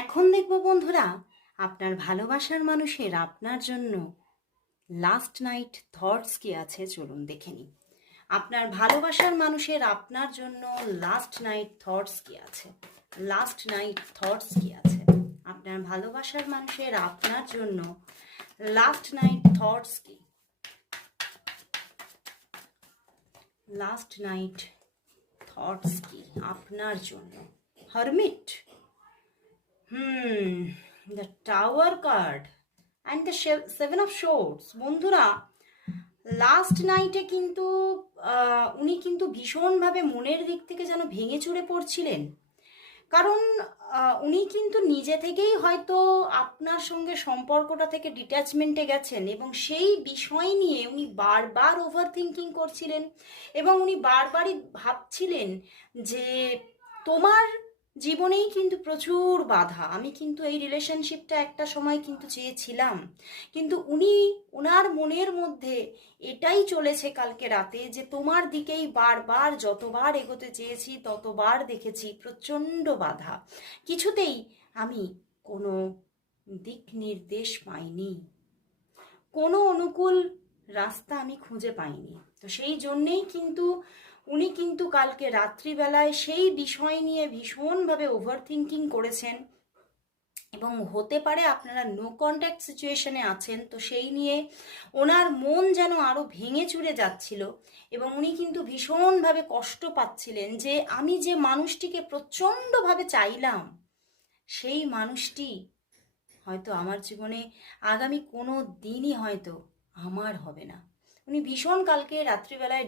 এখন দেখব বন্ধুরা, আপনার ভালোবাসার মানুষের আপনার জন্য লাস্ট নাইট থটস কি আছে, চলুন দেখে নিই। আপনার ভালোবাসার মানুষের আপনার জন্য লাস্ট নাইট থটস কি আছে। লাস্ট নাইট থটস কি আছে আপনার ভালোবাসার মানুষের আপনার জন্য। লাস্ট নাইট থটস কি, লাস্ট নাইট থটস কি আপনার জন্য। Hermit, the tower card and the seven of shorts. বন্ধুরা, লাস্ট নাইটে কিন্তু উনি কিন্তু ভীষণভাবে মনের দিক থেকে যেন ভেঙে চুরে পড়ছিলেন। কারণ উনি কিন্তু নিজে থেকেই হয়তো আপনার সঙ্গে সম্পর্কটা থেকে ডিট্যাচমেন্টে গেছেন, এবং সেই বিষয় নিয়ে উনি বারবার ওভার থিঙ্কিং করছিলেন, এবং উনি বারবারই ভাবছিলেন যে তোমার জীবনেই কিন্তু প্রচুর বাধা, আমি কিন্তু এই রিলেশনশিপটা একটা সময় কিন্তু চেয়েছিলাম, কিন্তু উনি ওনার মনের মধ্যে এটাই চলেছে কালকে রাতে যে তোমার দিকেই বারবার যতবার এগোতে চেয়েছি ততবার দেখেছি প্রচণ্ড বাধা, কিছুতেই আমি কোনো দিক নির্দেশ পাইনি, কোনো অনুকূল রাস্তা আমি খুঁজে পাইনি। তো সেই জন্যেই কিন্তু উনি কিন্তু কালকে রাত্রিবেলায় সেই বিষয় নিয়ে ভীষণভাবে ওভার থিঙ্কিং করেছেন, এবং হতে পারে আপনারা নো কন্ট্যাক্ট সিচুয়েশনে আছেন, তো সেই নিয়ে ওনার মন যেন আরও ভেঙে চুরে যাচ্ছিল, এবং উনি কিন্তু ভীষণভাবে কষ্ট পাচ্ছিলেন যে আমি যে মানুষটিকে প্রচণ্ডভাবে চাইলাম সেই মানুষটি হয়তো আমার জীবনে আগামী কোনো দিনই হয়তো আমার হবে না। উনি ভীষণ কালকে রাত্রিবেলায়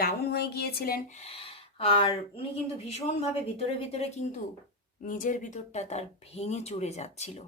ডাউন হয়ে গিয়েছিলেন, আর উনি কিন্তু ভীষণভাবে ভিতরে ভিতরে কিন্তু নিজের ভিতরটা তার ভেঙে চুরে যাচ্ছিল।